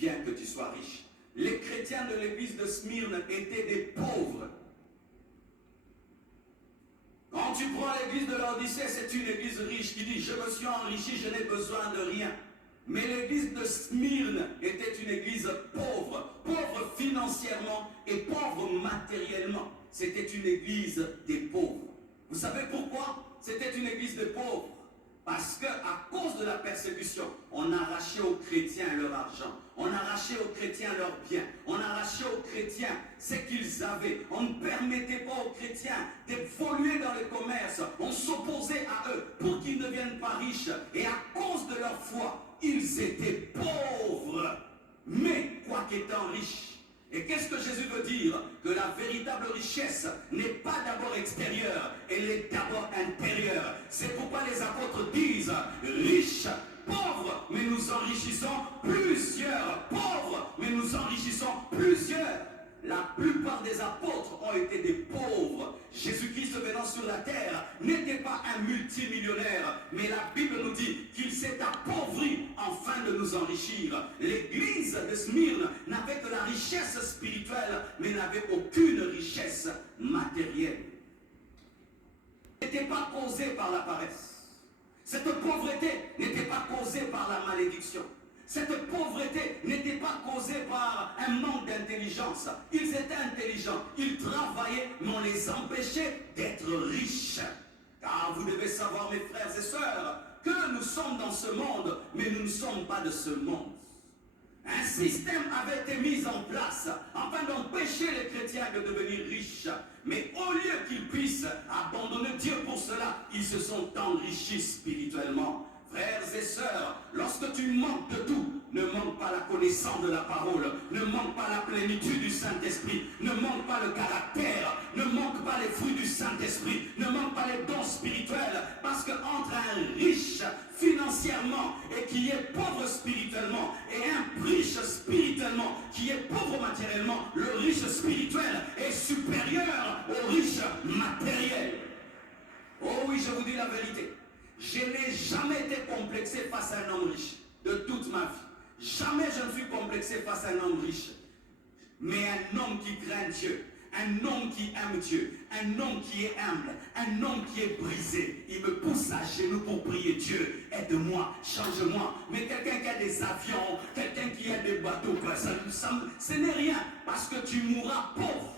bien que tu sois riche. Les chrétiens de l'église de Smyrne étaient des pauvres. Quand tu prends l'église de l'Odyssée, c'est une église riche qui dit « Je me suis enrichi, je n'ai besoin de rien ». Mais l'église de Smyrne était une église pauvre, pauvre financièrement et pauvre matériellement. C'était une église des pauvres. Vous savez pourquoi c'était une église des pauvres? Parce qu'à cause de la persécution, on arrachait aux chrétiens leur argent, on arrachait aux chrétiens leurs biens, on arrachait aux chrétiens ce qu'ils avaient. On ne permettait pas aux chrétiens d'évoluer dans le commerce, on s'opposait à eux pour qu'ils ne deviennent pas riches. Et à cause de leur foi, ils étaient pauvres, mais quoi qu'étant riches. Et qu'est-ce que Jésus veut dire? Que la véritable richesse n'est pas d'abord extérieure, elle est d'abord intérieure. C'est pourquoi les apôtres disent riches, pauvres, mais nous enrichissons plusieurs. Pauvres, mais nous enrichissons plusieurs. La plupart des apôtres ont été des pauvres. Jésus-Christ venant sur la terre n'était pas un multimillionnaire, mais la Bible nous dit qu'il s'est appauvri afin de nous enrichir. L'église de Smyrne n'avait que la richesse spirituelle, mais n'avait aucune richesse matérielle. N'était pas causée par la paresse. Cette pauvreté n'était pas causée par la malédiction. Cette pauvreté n'était pas causée par un manque d'intelligence. Ils étaient intelligents, ils travaillaient, mais on les empêchait d'être riches. Car vous devez savoir, mes frères et sœurs, que nous sommes dans ce monde, mais nous ne sommes pas de ce monde. Un système avait été mis en place afin d'empêcher les chrétiens de devenir riches. Mais au lieu qu'ils puissent abandonner Dieu pour cela, ils se sont enrichis spirituellement. Frères et sœurs, lorsque tu manques de tout, ne manque pas la connaissance de la parole, ne manque pas la plénitude du Saint-Esprit, ne manque pas le caractère, ne manque pas les fruits du Saint-Esprit, ne manque pas les dons spirituels, parce qu'entre un riche financièrement et qui est pauvre spirituellement, et un riche spirituellement qui est pauvre matériellement, le riche spirituel est supérieur au riche matériel. Oh oui, je vous dis la vérité. Je n'ai jamais été complexé face à un homme riche de toute ma vie. Jamais je ne suis complexé face à un homme riche. Mais un homme qui craint Dieu, un homme qui aime Dieu, un homme qui est humble, un homme qui est brisé. Il me pousse à genoux pour prier Dieu. Aide-moi, change-moi. Mais quelqu'un qui a des avions, quelqu'un qui a des bateaux, ce n'est rien parce que tu mourras pauvre.